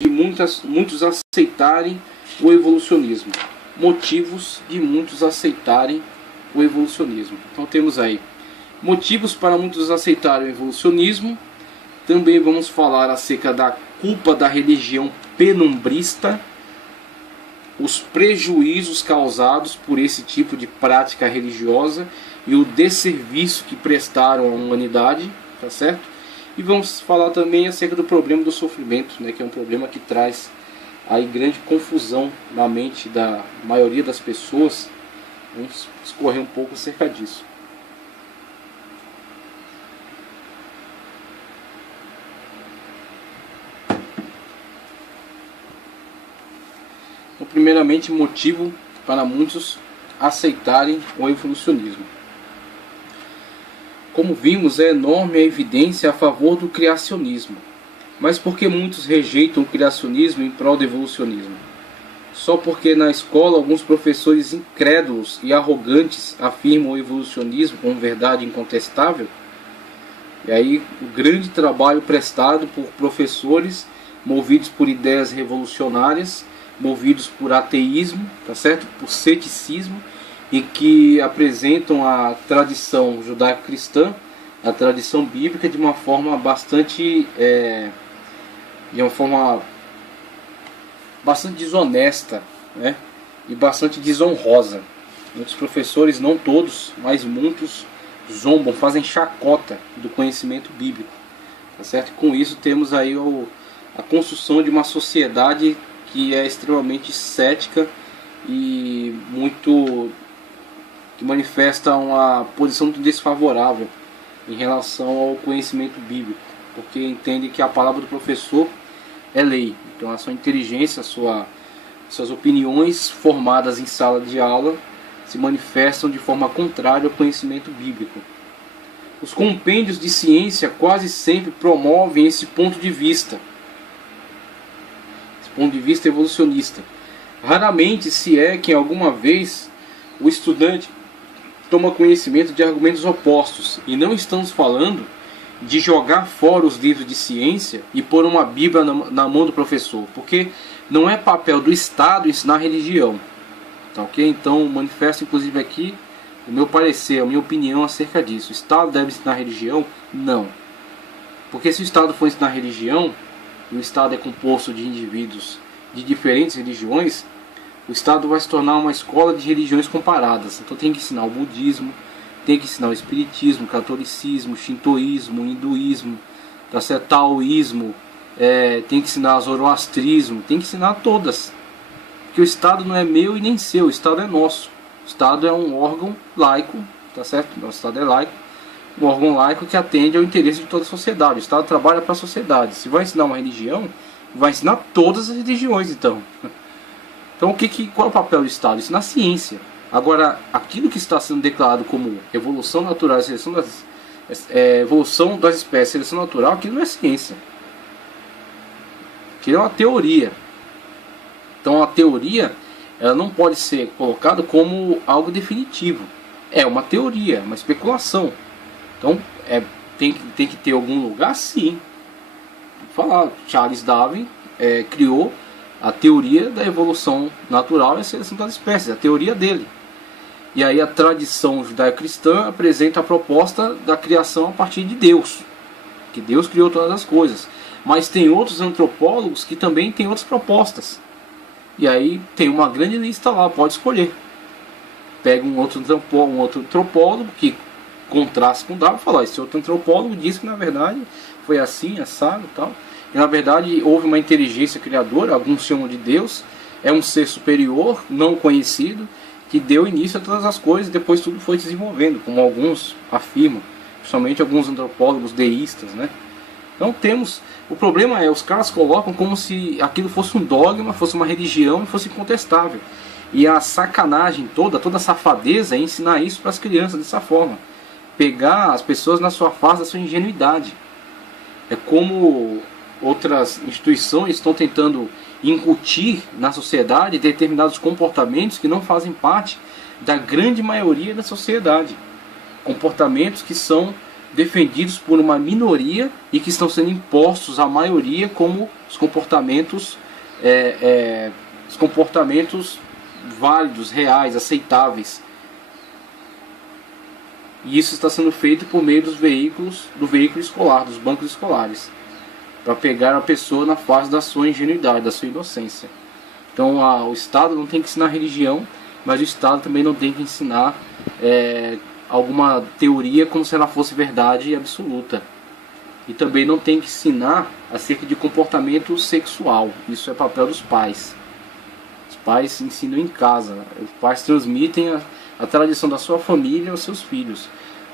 muitos aceitarem o evolucionismo. Motivos de muitos aceitarem o evolucionismo. Então temos aí motivos para muitos aceitarem o evolucionismo. Também vamos falar acerca da culpa da religião penumbrista, os prejuízos causados por esse tipo de prática religiosa e o desserviço que prestaram à humanidade, tá certo? E vamos falar também acerca do problema do sofrimento, né, que é um problema que traz aí grande confusão na mente da maioria das pessoas. Vamos discorrer um pouco acerca disso. Então, primeiramente, motivo para muitos aceitarem o evolucionismo. Como vimos, é enorme a evidência a favor do criacionismo. Mas por que muitos rejeitam o criacionismo em prol do evolucionismo? Só porque na escola alguns professores incrédulos e arrogantes afirmam o evolucionismo como verdade incontestável? E aí o grande trabalho prestado por professores movidos por ideias revolucionárias, movidos por ateísmo, tá certo? Por ceticismo, e que apresentam a tradição judaico-cristã, a tradição bíblica, de uma forma bastante desonesta, né? E bastante desonrosa. Muitos professores, não todos, mas muitos, zombam, fazem chacota do conhecimento bíblico, tá certo? Com isso temos aí a construção de uma sociedade que é extremamente cética e que manifesta uma posição muito desfavorável em relação ao conhecimento bíblico, porque entende que a palavra do professor é lei. Então a sua inteligência, suas opiniões formadas em sala de aula se manifestam de forma contrária ao conhecimento bíblico. Os compêndios de ciência quase sempre promovem esse ponto de vista evolucionista. Raramente se é que alguma vez o estudante toma conhecimento de argumentos opostos, e não estamos falando de jogar fora os livros de ciência e pôr uma Bíblia na mão do professor, porque não é papel do Estado ensinar religião, tá ok? Então manifesto inclusive aqui o meu parecer, a minha opinião acerca disso. O Estado deve ensinar religião? Não, porque se o Estado for ensinar religião, e o Estado é composto de indivíduos de diferentes religiões, o Estado vai se tornar uma escola de religiões comparadas. Então tem que ensinar o budismo, tem que ensinar o espiritismo, o catolicismo, o shintoísmo, o hinduísmo, tá certo? Taoísmo, tem que ensinar o zoroastrismo, tem que ensinar todas. Porque o Estado não é meu e nem seu, o Estado é nosso. O Estado é um órgão laico, tá certo? O Estado é laico, um órgão laico que atende ao interesse de toda a sociedade. O Estado trabalha para a sociedade. Se vai ensinar uma religião, vai ensinar todas as religiões, então. Então qual é o papel do Estado? Ensinar ciência. Agora, aquilo que está sendo declarado como evolução natural, evolução das espécies, seleção natural, aquilo não é ciência. Aquilo é uma teoria. Então a teoria, ela não pode ser colocada como algo definitivo. É uma teoria, uma especulação. Então tem que ter algum lugar, sim. Vou falar, Charles Darwin criou a teoria da evolução natural e a seleção das espécies, a teoria dele. E aí a tradição judaico-cristã apresenta a proposta da criação a partir de Deus, que Deus criou todas as coisas. Mas tem outros antropólogos que também têm outras propostas. E aí tem uma grande lista lá, pode escolher. Pega um outro antropólogo que contrasta com Darwin e fala: esse outro antropólogo diz que na verdade foi assim, assado e tal. E na verdade houve uma inteligência criadora, alguns chamam de Deus, é um ser superior, não conhecido, que deu início a todas as coisas, e depois tudo foi desenvolvendo, como alguns afirmam, principalmente alguns antropólogos deístas, né? Então o problema os caras colocam como se aquilo fosse um dogma, fosse uma religião e fosse incontestável. E a sacanagem toda a safadeza é ensinar isso para as crianças dessa forma. Pegar as pessoas na sua face da sua ingenuidade. É como outras instituições estão tentando incutir na sociedade determinados comportamentos que não fazem parte da grande maioria da sociedade. Comportamentos que são defendidos por uma minoria e que estão sendo impostos à maioria como os comportamentos válidos, reais, aceitáveis. E isso está sendo feito por meio do veículo escolar, dos bancos escolares, para pegar a pessoa na fase da sua ingenuidade, da sua inocência. Então o Estado não tem que ensinar religião, mas o Estado também não tem que ensinar alguma teoria como se ela fosse verdade absoluta. E também não tem que ensinar acerca de comportamento sexual. Isso é papel dos pais. Os pais ensinam em casa. Os pais transmitem a tradição da sua família aos seus filhos.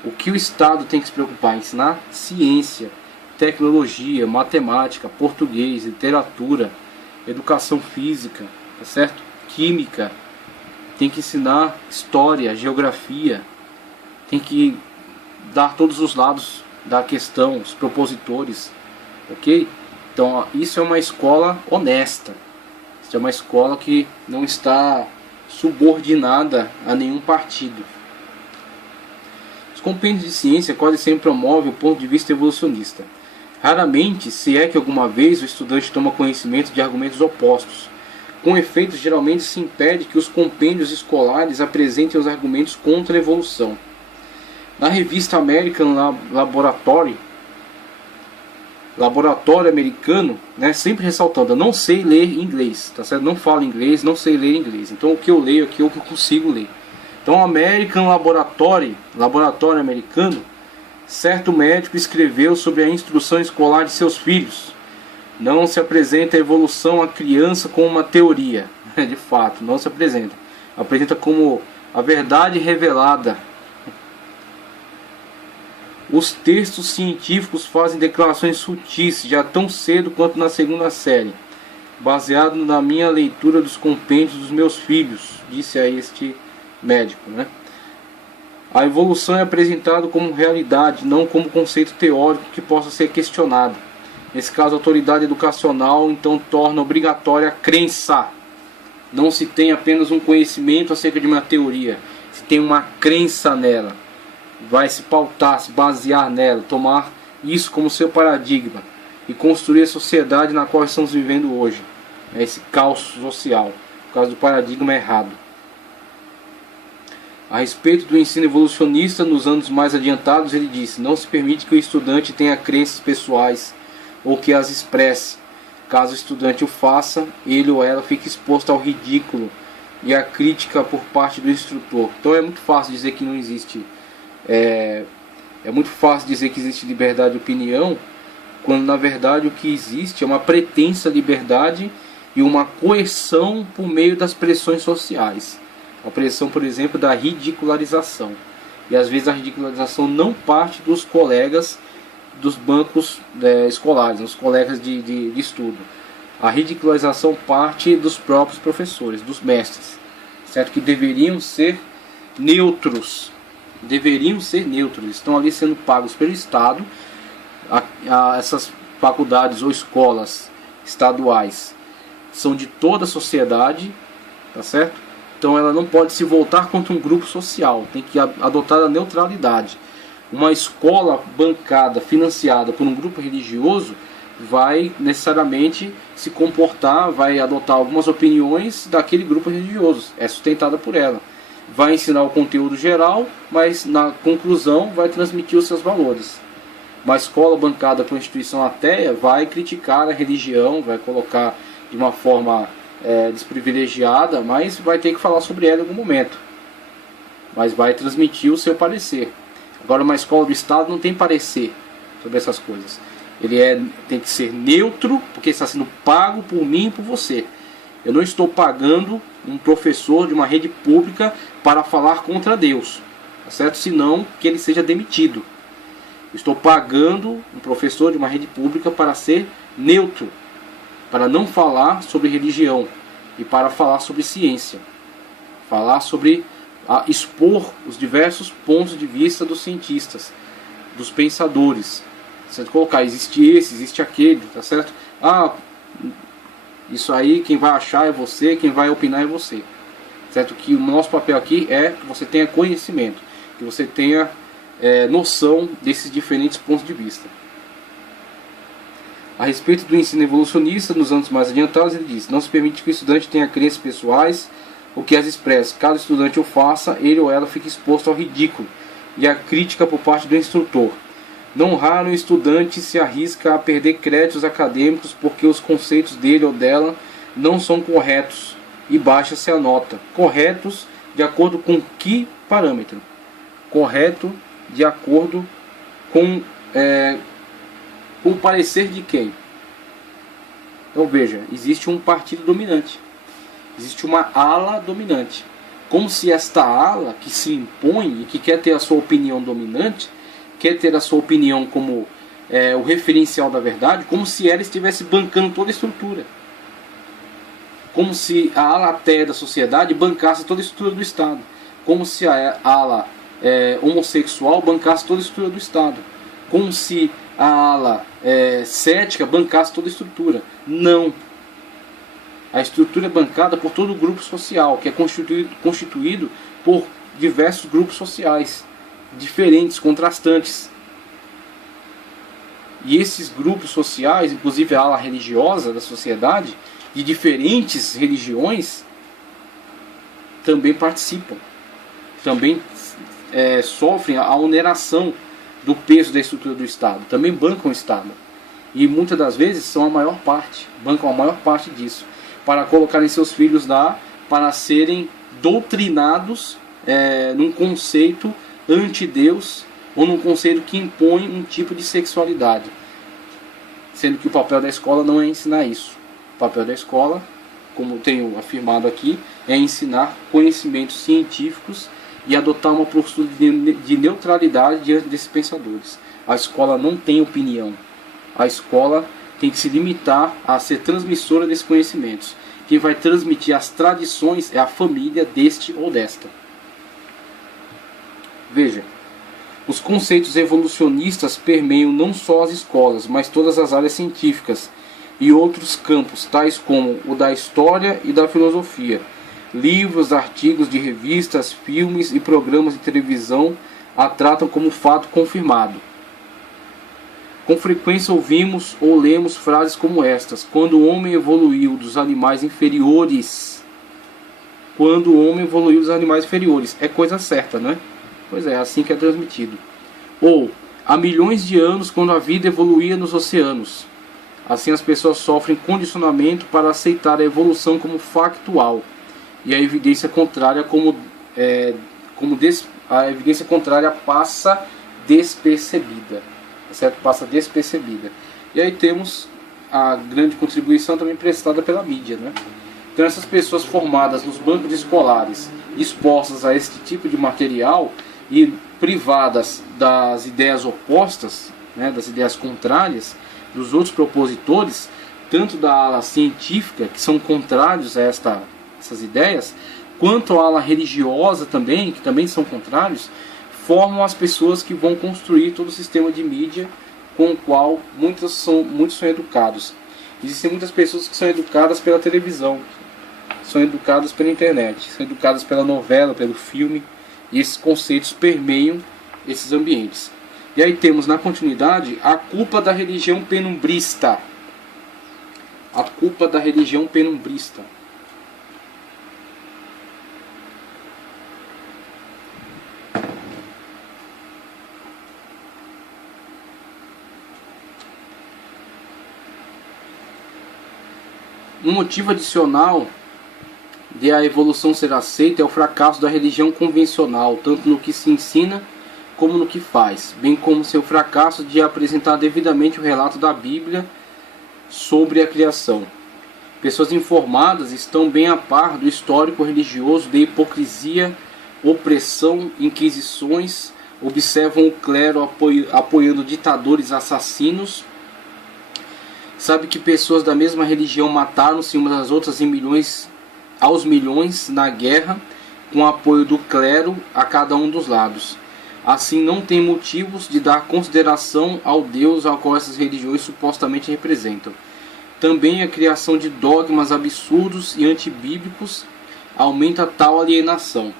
O que o Estado tem que se preocupar? Ensinar ciência, tecnologia, matemática, português, literatura, educação física, tá certo? Química. Tem que ensinar história, geografia. Tem que dar todos os lados da questão, os propositores, ok? Então isso é uma escola honesta. Isso é uma escola que não está subordinada a nenhum partido. Os compêndios de ciência quase sempre promovem o ponto de vista evolucionista. Raramente, se é que alguma vez, o estudante toma conhecimento de argumentos opostos. Com efeito, geralmente se impede que os compêndios escolares apresentem os argumentos contra a evolução. Na revista American Laboratory americano, né, sempre ressaltando, eu não sei ler inglês, tá certo? Não falo inglês, não sei ler inglês. Então o que eu leio aqui é o que eu consigo ler. Então American Laboratory americano, certo médico escreveu sobre a instrução escolar de seus filhos. Não se apresenta a evolução à criança como uma teoria, de fato, não se apresenta. Apresenta como a verdade revelada. Os textos científicos fazem declarações sutis, já tão cedo quanto na segunda série, baseado na minha leitura dos compêndios dos meus filhos, disse a este médico, né? A evolução é apresentada como realidade, não como conceito teórico que possa ser questionado. Nesse caso, a autoridade educacional então torna obrigatória a crença. Não se tem apenas um conhecimento acerca de uma teoria, se tem uma crença nela. Vai se pautar, se basear nela, tomar isso como seu paradigma e construir a sociedade na qual estamos vivendo hoje. É esse caos social, por causa do paradigma errado. A respeito do ensino evolucionista, nos anos mais adiantados, ele disse: não se permite que o estudante tenha crenças pessoais ou que as expresse. Caso o estudante o faça, ele ou ela fica exposto ao ridículo e à crítica por parte do instrutor. Então é muito fácil dizer que não existe muito fácil dizer que existe liberdade de opinião, quando na verdade o que existe é uma pretensa liberdade e uma coerção por meio das pressões sociais. A pressão, por exemplo, da ridicularização. E às vezes a ridicularização não parte dos colegas dos bancos escolares, dos colegas de estudo. A ridicularização parte dos próprios professores, dos mestres, certo? Que deveriam ser neutros. Estão ali sendo pagos pelo Estado. Essas faculdades ou escolas estaduais são de toda a sociedade, tá certo? Então ela não pode se voltar contra um grupo social, tem que adotar a neutralidade. Uma escola bancada, financiada por um grupo religioso, vai necessariamente se comportar, vai adotar algumas opiniões daquele grupo religioso, é sustentada por ela. Vai ensinar o conteúdo geral, mas na conclusão vai transmitir os seus valores. Uma escola bancada por uma instituição ateia vai criticar a religião, vai colocar de uma forma desprivilegiada, mas vai ter que falar sobre ela em algum momento. Mas vai transmitir o seu parecer. Agora, uma escola do Estado não tem parecer sobre essas coisas. Ele tem que ser neutro, porque está sendo pago por mim e por você. Eu não estou pagando um professor de uma rede pública para falar contra Deus, tá certo? Senão que ele seja demitido. Eu estou pagando um professor de uma rede pública para ser neutro, para não falar sobre religião e para falar sobre ciência, falar sobre expor os diversos pontos de vista dos cientistas, dos pensadores, certo? Colocar, existe esse, existe aquele, tá certo? Isso aí quem vai achar é você, quem vai opinar é você, certo? Que o nosso papel aqui é que você tenha conhecimento, que você tenha noção desses diferentes pontos de vista. A respeito do ensino evolucionista, nos anos mais adiantados, ele diz: não se permite que o estudante tenha crenças pessoais ou que as expresse. Caso o estudante o faça, ele ou ela fica exposto ao ridículo e à crítica por parte do instrutor. Não raro o estudante se arrisca a perder créditos acadêmicos porque os conceitos dele ou dela não são corretos e baixa-se a nota. Corretos de acordo com que parâmetro? Correto de acordo com o parecer de quem? Então veja, existe um partido dominante, existe uma ala dominante. Como se esta ala que se impõe e que quer ter a sua opinião dominante, quer ter a sua opinião como o referencial da verdade, como se ela estivesse bancando toda a estrutura. Como se a ala ateia da sociedade bancasse toda a estrutura do Estado. Como se a ala homossexual bancasse toda a estrutura do Estado. Como se a ala cética bancasse toda a estrutura. Não. A estrutura é bancada por todo o grupo social, que é constituído por diversos grupos sociais, diferentes, contrastantes. E esses grupos sociais, inclusive a ala religiosa da sociedade, de diferentes religiões, também participam. Também sofrem a oneração do peso da estrutura do Estado. Também bancam o Estado. E muitas das vezes são a maior parte, bancam a maior parte disso, para colocarem seus filhos lá, para serem doutrinados num conceito anti-Deus, ou num conceito que impõe um tipo de sexualidade. Sendo que o papel da escola não é ensinar isso. O papel da escola, como tenho afirmado aqui, é ensinar conhecimentos científicos e adotar uma postura de neutralidade diante desses pensadores. A escola não tem opinião. A escola tem que se limitar a ser transmissora desses conhecimentos. Quem vai transmitir as tradições é a família deste ou desta. Veja, os conceitos evolucionistas permeiam não só as escolas, mas todas as áreas científicas e outros campos, tais como o da história e da filosofia. Livros, artigos de revistas, filmes e programas de televisão a tratam como fato confirmado. Com frequência ouvimos ou lemos frases como estas: quando o homem evoluiu dos animais inferiores. Quando o homem evoluiu dos animais inferiores. É coisa certa, não é? Pois é assim que é transmitido. Ou, há milhões de anos, quando a vida evoluía nos oceanos. Assim as pessoas sofrem condicionamento para aceitar a evolução como factual. E a evidência contrária a evidência contrária passa despercebida. Certo? Passa despercebida. E aí temos a grande contribuição também prestada pela mídia, né? Então essas pessoas formadas nos bancos escolares, expostas a este tipo de material e privadas das ideias opostas, né, das ideias contrárias dos outros propositores, tanto da ala científica, que são contrários a essas ideias, quanto a ala religiosa também, que também são contrários, formam as pessoas que vão construir todo o sistema de mídia com o qual muitos são educados. Existem muitas pessoas que são educadas pela televisão, são educadas pela internet, são educadas pela novela, pelo filme, e esses conceitos permeiam esses ambientes. E aí temos na continuidade a culpa da religião penumbrista. A culpa da religião penumbrista. Um motivo adicional de a evolução ser aceita é o fracasso da religião convencional, tanto no que se ensina como no que faz, bem como seu fracasso de apresentar devidamente o relato da Bíblia sobre a criação. Pessoas informadas estão bem a par do histórico religioso de hipocrisia, opressão, inquisições, observam o clero apoiando ditadores assassinos. Sabe que pessoas da mesma religião mataram-se umas das outras aos milhões na guerra, com apoio do clero a cada um dos lados. Assim não tem motivos de dar consideração ao Deus ao qual essas religiões supostamente representam. Também a criação de dogmas absurdos e antibíblicos aumenta tal alienação.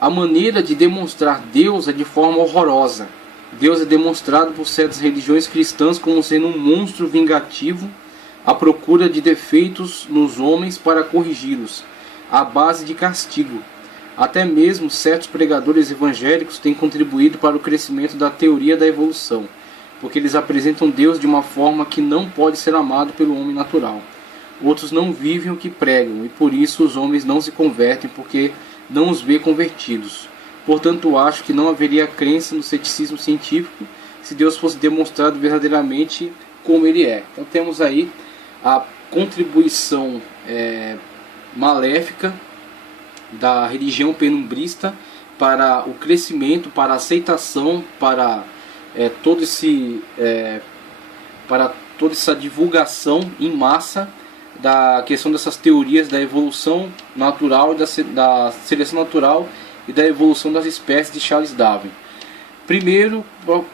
a maneira de demonstrar Deus é de forma horrorosa. Deus é demonstrado por certas religiões cristãs como sendo um monstro vingativo à procura de defeitos nos homens para corrigi-los, à base de castigo. Até mesmo certos pregadores evangélicos têm contribuído para o crescimento da teoria da evolução, porque eles apresentam Deus de uma forma que não pode ser amado pelo homem natural. Outros não vivem o que pregam, e por isso os homens não se convertem, porque não os vê convertidos. Portanto, acho que não haveria crença no ceticismo científico se Deus fosse demonstrado verdadeiramente como Ele é. Então temos aí a contribuição maléfica da religião penumbrista para o crescimento, para a aceitação, para toda essa divulgação em massa da questão dessas teorias da evolução natural, da seleção natural e da evolução das espécies de Charles Darwin. Primeiro,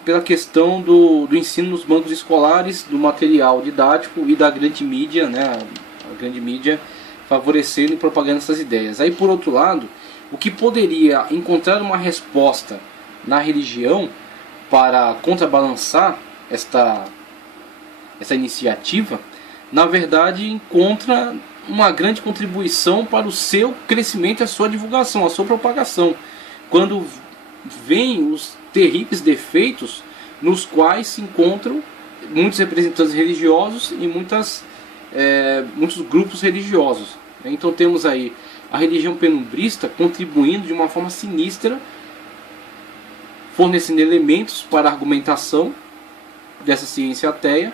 pela questão do ensino nos bancos escolares, do material didático e da grande mídia, né, a grande mídia favorecendo e propagando essas ideias. Aí, por outro lado, o que poderia encontrar uma resposta na religião para contrabalançar essa iniciativa, na verdade encontra uma grande contribuição para o seu crescimento e a sua divulgação, a sua propagação, quando vêm os terríveis defeitos nos quais se encontram muitos representantes religiosos e muitos grupos religiosos. Então temos aí a religião penumbrista contribuindo de uma forma sinistra, fornecendo elementos para a argumentação dessa ciência ateia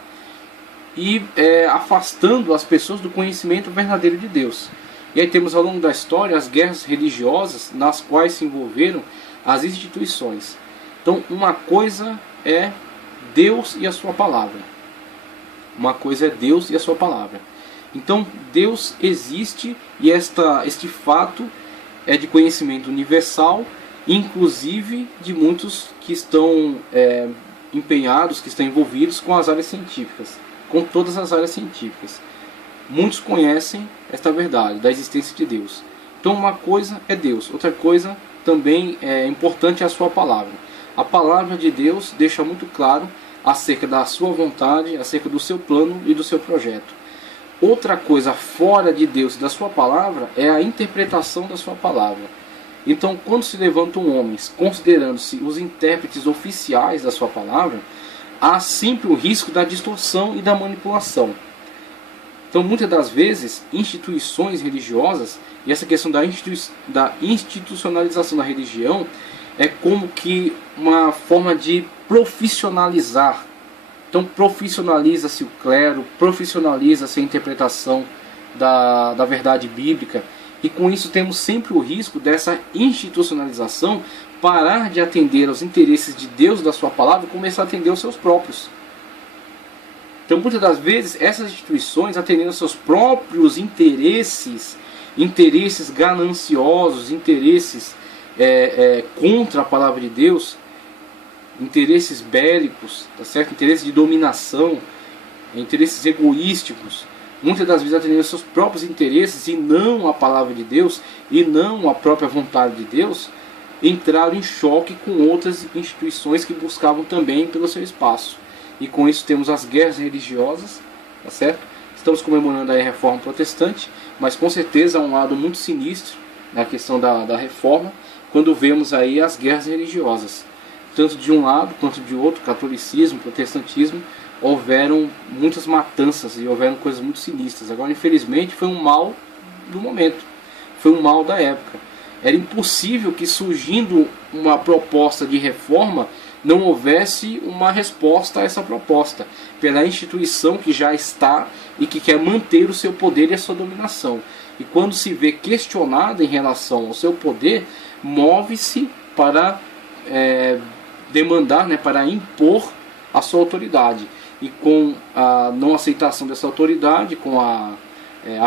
e afastando as pessoas do conhecimento verdadeiro de Deus. E aí temos ao longo da história as guerras religiosas nas quais se envolveram as instituições. Então uma coisa é Deus e a sua palavra. Uma coisa é Deus e a sua palavra. Então Deus existe e este fato é de conhecimento universal, inclusive de muitos que estão empenhados, que estão envolvidos com as áreas científicas, com todas as áreas científicas. Muitos conhecem esta verdade da existência de Deus. Então uma coisa é Deus, outra coisa também é importante é a sua palavra. A palavra de Deus deixa muito claro acerca da sua vontade, acerca do seu plano e do seu projeto. Outra coisa fora de Deus e da sua palavra é a interpretação da sua palavra. Então, quando se levantam homens, considerando-se os intérpretes oficiais da sua palavra, há sempre o risco da distorção e da manipulação. Então, muitas das vezes, instituições religiosas, e essa questão da institucionalização da religião, é como que uma forma de profissionalizar. Então profissionaliza-se o clero, profissionaliza-se a interpretação da verdade bíblica, e com isso temos sempre o risco dessa institucionalização parar de atender aos interesses de Deus da sua palavra e começar a atender aos seus próprios. Então muitas das vezes essas instituições, atendendo aos seus próprios interesses gananciosos, interesses contra a palavra de Deus, interesses bélicos, tá certo? Interesses de dominação, interesses egoísticos, muitas das vezes atendendo aos seus próprios interesses e não a palavra de Deus e não a própria vontade de Deus, entraram em choque com outras instituições que buscavam também pelo seu espaço. E com isso temos as guerras religiosas, tá certo? Estamos comemorando aí a Reforma Protestante, mas com certeza há um lado muito sinistro na questão da Reforma, quando vemos aí as guerras religiosas. Tanto de um lado quanto de outro, catolicismo, protestantismo, houveram muitas matanças e houveram coisas muito sinistras. Agora, infelizmente, foi um mal do momento, foi um mal da época. Era impossível que, surgindo uma proposta de reforma, não houvesse uma resposta a essa proposta, pela instituição que já está e que quer manter o seu poder e a sua dominação. E quando se vê questionada em relação ao seu poder, move-se para demandar, para impor a sua autoridade. E com a não aceitação dessa autoridade, com a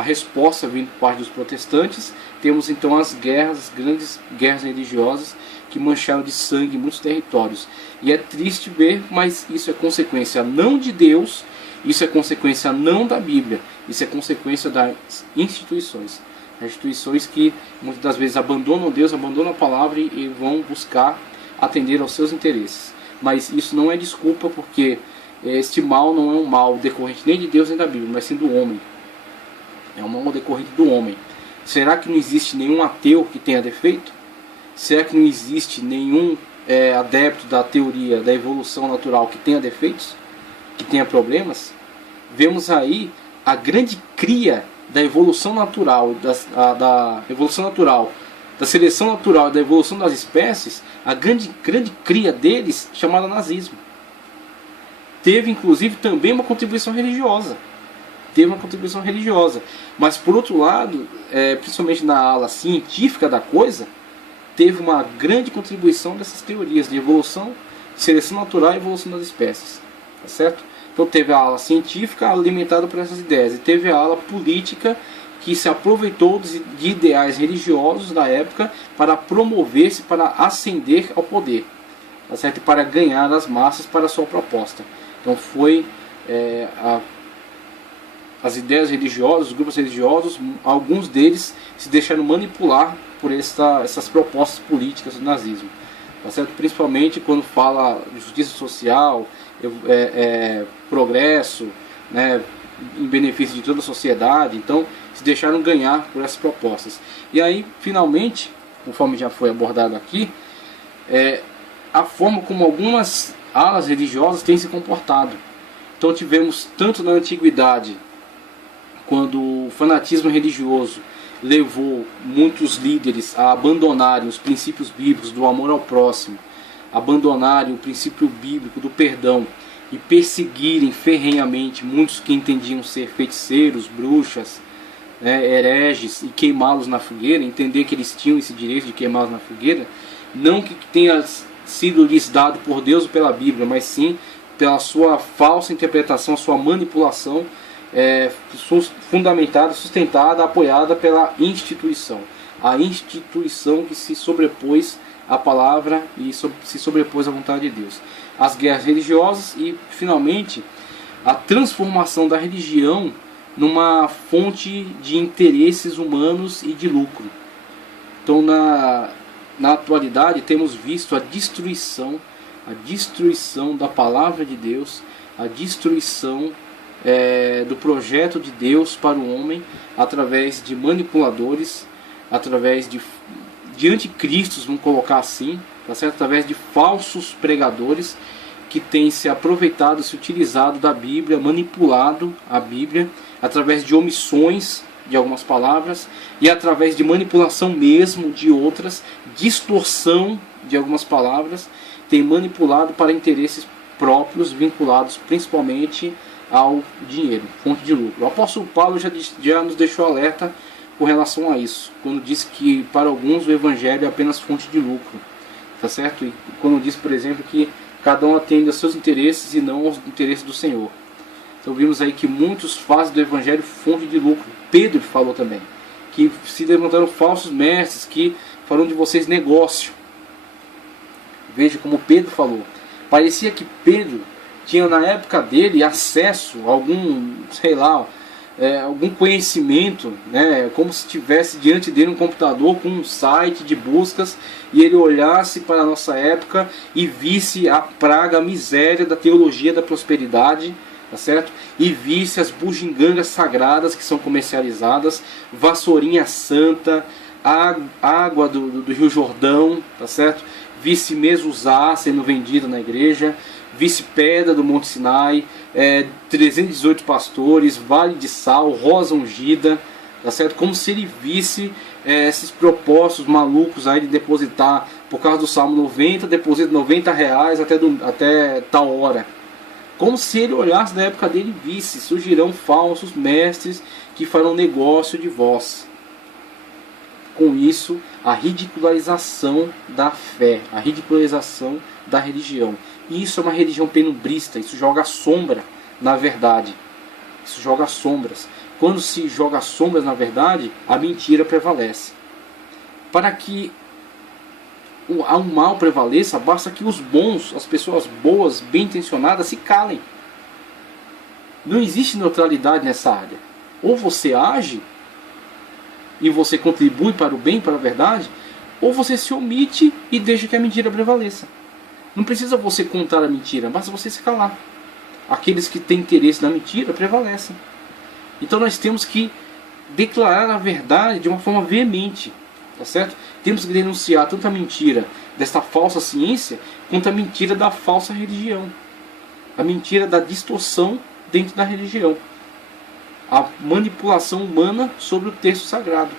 resposta vindo por parte dos protestantes, temos então as grandes guerras religiosas que mancharam de sangue muitos territórios. E é triste ver, mas isso é consequência não de Deus, isso é consequência não da Bíblia, isso é consequência das instituições. As instituições que muitas das vezes abandonam Deus, abandonam a palavra e vão buscar atender aos seus interesses. Mas isso não é desculpa, porque este mal não é um mal decorrente nem de Deus nem da Bíblia, mas sim do homem. É um mal decorrente do homem. Será que não existe nenhum ateu que tenha defeito? Será que não existe nenhum adepto da teoria da evolução natural que tenha defeitos? Que tenha problemas? Vemos aí a grande cria da evolução natural, da evolução natural, da seleção natural e da evolução das espécies, a grande cria deles, chamada nazismo. Teve inclusive também uma contribuição religiosa. Mas por outro lado, principalmente na ala científica da coisa, teve uma grande contribuição dessas teorias de evolução, seleção natural e evolução das espécies. Tá certo? Então teve a ala científica alimentada por essas ideias, e teve a ala política que se aproveitou de ideais religiosos da época para promover-se, para ascender ao poder, tá certo? E para ganhar as massas para a sua proposta. Então foi as ideias religiosas, os grupos religiosos, alguns deles se deixaram manipular por essas propostas políticas do nazismo. Tá certo? Principalmente quando fala de justiça social, progresso, né, em benefício de toda a sociedade. Então se deixaram ganhar por essas propostas. E aí, finalmente, conforme já foi abordado aqui, a forma como algumas alas religiosas têm se comportado. Então tivemos tanto na antiguidade, quando o fanatismo religioso levou muitos líderes a abandonarem os princípios bíblicos do amor ao próximo, abandonarem o princípio bíblico do perdão e perseguirem ferrenhamente muitos que entendiam ser feiticeiros, bruxas, hereges, e queimá-los na fogueira, entender que eles tinham esse direito de queimá-los na fogueira, não que tenha sido lhes dado por Deus ou pela Bíblia, mas sim pela sua falsa interpretação, a sua manipulação, fundamentada, sustentada, apoiada pela instituição. A instituição que se sobrepôs à palavra e se sobrepôs à vontade de Deus. As guerras religiosas e, finalmente, a transformação da religião numa fonte de interesses humanos e de lucro. Então, na atualidade, temos visto a destruição da palavra de Deus, a destruição do projeto de Deus para o homem, através de manipuladores, através de anticristos, vamos colocar assim, tá certo? Através de falsos pregadores que têm se aproveitado, se utilizado da Bíblia, manipulado a Bíblia, através de omissões de algumas palavras e através de manipulação mesmo de outras, distorção de algumas palavras, tem manipulado para interesses próprios, vinculados principalmente ao dinheiro, fonte de lucro. O apóstolo Paulo já nos deixou alerta com relação a isso, quando disse que para alguns o evangelho é apenas fonte de lucro, tá certo? E quando diz, por exemplo, que cada um atende aos seus interesses e não aos interesses do Senhor. Então vimos aí que muitos fazem do evangelho fonte de lucro. Pedro falou também que se levantaram falsos mestres que farão de vocês negócio. Veja como Pedro falou. Parecia que Pedro tinha na época dele acesso a algum, sei lá, algum conhecimento, né, como se tivesse diante dele um computador com um site de buscas, e ele olhasse para a nossa época e visse a praga, a miséria da teologia da prosperidade, tá certo? E visse as bugigangas sagradas que são comercializadas, vassourinha santa, água do Rio Jordão, tá certo? Visse mezuzá sendo vendida na igreja, visse pedra do Monte Sinai, 318 pastores, vale de sal, rosa ungida, tá certo? Como se ele visse esses propósitos malucos aí de depositar, por causa do Salmo 90, deposita R$90 até tal hora. Como se ele olhasse da época dele e visse: surgirão falsos mestres que farão negócio de vós. Com isso, a ridicularização da fé, a ridicularização da religião. E isso é uma religião penumbrista, isso joga sombra na verdade. Isso joga sombras. Quando se joga sombras na verdade, a mentira prevalece. Para que o mal prevaleça, basta que os bons, as pessoas boas, bem intencionadas, se calem. Não existe neutralidade nessa área. Ou você age, e você contribui para o bem, para a verdade, ou você se omite e deixa que a mentira prevaleça. Não precisa você contar a mentira, basta você se calar. Aqueles que têm interesse na mentira prevalecem. Então nós temos que declarar a verdade de uma forma veemente, tá certo? Temos que denunciar tanto a mentira desta falsa ciência, quanto a mentira da falsa religião. A mentira da distorção dentro da religião. A manipulação humana sobre o texto sagrado.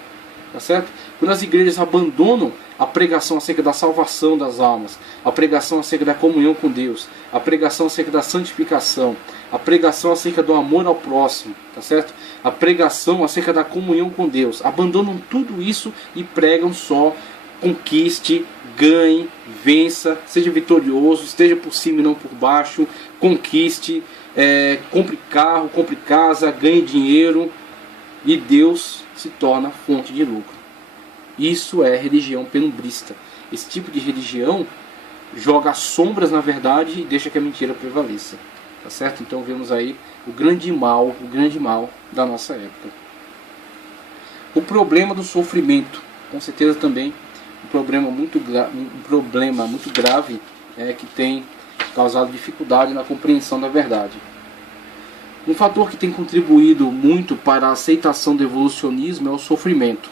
Tá certo? Quando as igrejas abandonam a pregação acerca da salvação das almas, a pregação acerca da comunhão com Deus, a pregação acerca da santificação, a pregação acerca do amor ao próximo, tá certo? A pregação acerca da comunhão com Deus, abandonam tudo isso e pregam só conquiste, ganhe, vença, seja vitorioso, esteja por cima e não por baixo, conquiste, compre carro, compre casa, ganhe dinheiro, e Deus se torna fonte de lucro. Isso é religião penumbrista. Esse tipo de religião joga sombras na verdade e deixa que a mentira prevaleça. Tá certo? Então vemos aí o grande mal da nossa época. O problema do sofrimento, com certeza também um problema muito grave, que tem causado dificuldade na compreensão da verdade. Um fator que tem contribuído muito para a aceitação do evolucionismo é o sofrimento.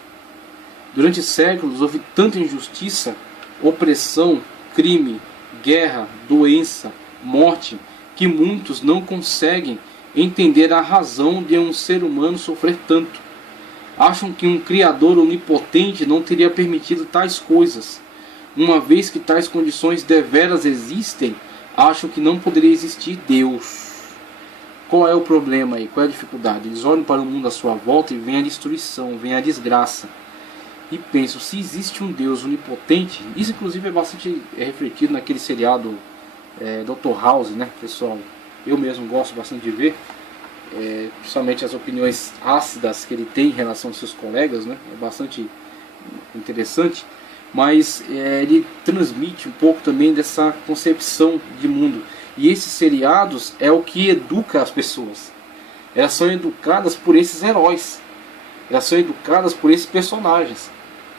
Durante séculos houve tanta injustiça, opressão, crime, guerra, doença, morte, que muitos não conseguem entender a razão de um ser humano sofrer tanto. Acham que um Criador onipotente não teria permitido tais coisas. Uma vez que tais condições deveras existem, acham que não poderia existir Deus. Qual é o problema aí? Qual é a dificuldade? Eles olham para o mundo à sua volta e vem a destruição, vem a desgraça. E pensam, se existe um Deus onipotente, isso inclusive é bastante refletido naquele seriado Dr. House, né, pessoal? Eu mesmo gosto bastante de ver, principalmente as opiniões ácidas que ele tem em relação aos seus colegas, né? É bastante interessante, mas ele transmite um pouco também dessa concepção de mundo. E esses seriados é o que educa as pessoas. Elas são educadas por esses heróis. Elas são educadas por esses personagens.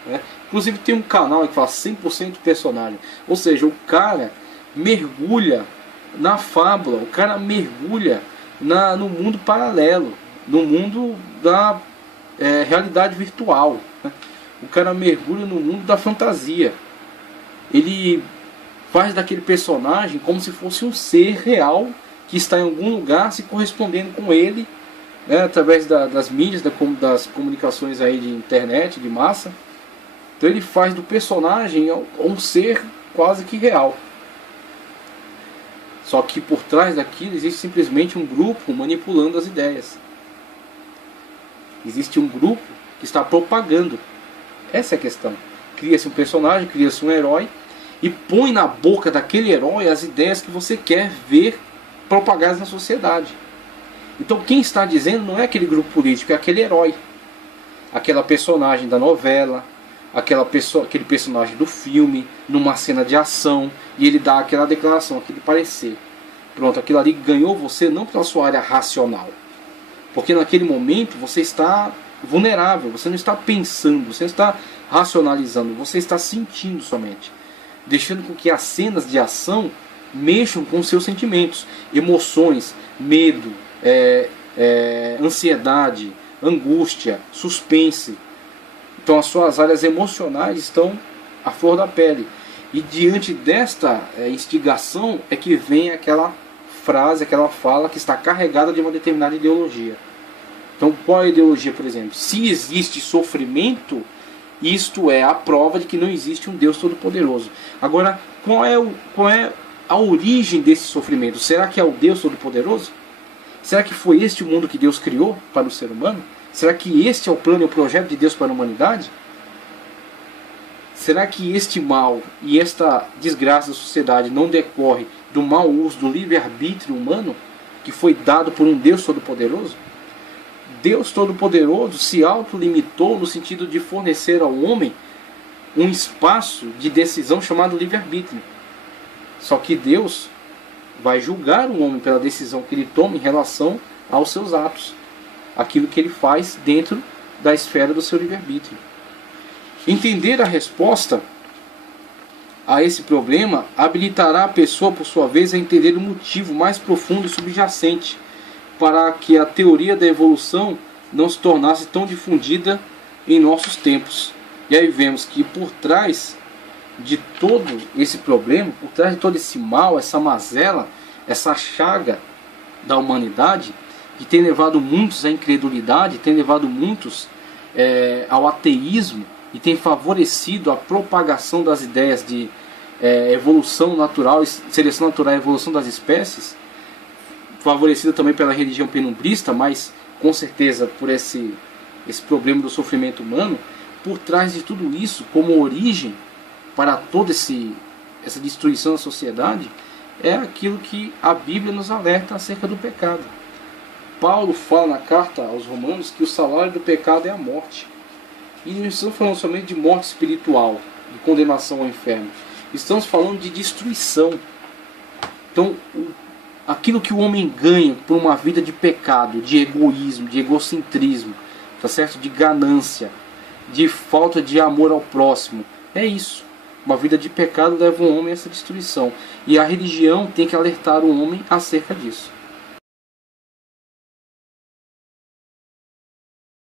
Né? Inclusive tem um canal que fala 100% personagem. Ou seja, o cara mergulha na fábula. O cara mergulha no mundo paralelo. No mundo da realidade virtual. Né? O cara mergulha no mundo da fantasia. Ele faz daquele personagem como se fosse um ser real que está em algum lugar se correspondendo com ele, né, através das mídias, das comunicações aí de internet, de massa. Então ele faz do personagem um ser quase que real. Só que por trás daquilo existe simplesmente um grupo manipulando as ideias. Existe um grupo que está propagando. Essa é a questão. Cria-se um personagem, cria-se um herói, e põe na boca daquele herói as ideias que você quer ver propagadas na sociedade. Então quem está dizendo não é aquele grupo político, é aquele herói. Aquela personagem da novela, aquele personagem do filme, numa cena de ação, e ele dá aquela declaração, aquele parecer. Pronto, aquilo ali ganhou você não pela sua área racional. Porque naquele momento você está vulnerável, você não está pensando, você não está racionalizando, você está sentindo somente. Deixando com que as cenas de ação mexam com seus sentimentos, emoções, medo, ansiedade, angústia, suspense. Então as suas áreas emocionais estão à flor da pele. E diante desta instigação é que vem aquela frase, aquela fala que está carregada de uma determinada ideologia. Então qual é a ideologia, por exemplo? Se existe sofrimento, isto é a prova de que não existe um Deus Todo-Poderoso. Agora, qual é a origem desse sofrimento? Será que é o Deus Todo-Poderoso? Será que foi este o mundo que Deus criou para o ser humano? Será que este é o plano e o projeto de Deus para a humanidade? Será que este mal e esta desgraça da sociedade não decorre do mau uso do livre-arbítrio humano que foi dado por um Deus Todo-Poderoso? Deus Todo-Poderoso se autolimitou no sentido de fornecer ao homem um espaço de decisão chamado livre-arbítrio. Só que Deus vai julgar o homem pela decisão que ele toma em relação aos seus atos. Aquilo que ele faz dentro da esfera do seu livre-arbítrio. Entender a resposta a esse problema habilitará a pessoa, por sua vez, a entender o motivo mais profundo e subjacente para que a teoria da evolução não se tornasse tão difundida em nossos tempos. E aí vemos que por trás de todo esse problema, por trás de todo esse mal, essa mazela, essa chaga da humanidade, que tem levado muitos à incredulidade, tem levado muitos ao ateísmo, e tem favorecido a propagação das ideias de evolução natural, seleção natural e evolução das espécies, favorecida também pela religião penumbrista, mas com certeza por esse problema do sofrimento humano. Por trás de tudo isso, como origem para toda essa destruição da sociedade, é aquilo que a Bíblia nos alerta acerca do pecado. Paulo fala na carta aos Romanos que o salário do pecado é a morte. E não estamos falando somente de morte espiritual, de condenação ao inferno. Estamos falando de destruição. Então, aquilo que o homem ganha por uma vida de pecado, de egoísmo, de egocentrismo, tá certo? De ganância, de falta de amor ao próximo, é isso. Uma vida de pecado leva o homem a essa destruição. E a religião tem que alertar o homem acerca disso.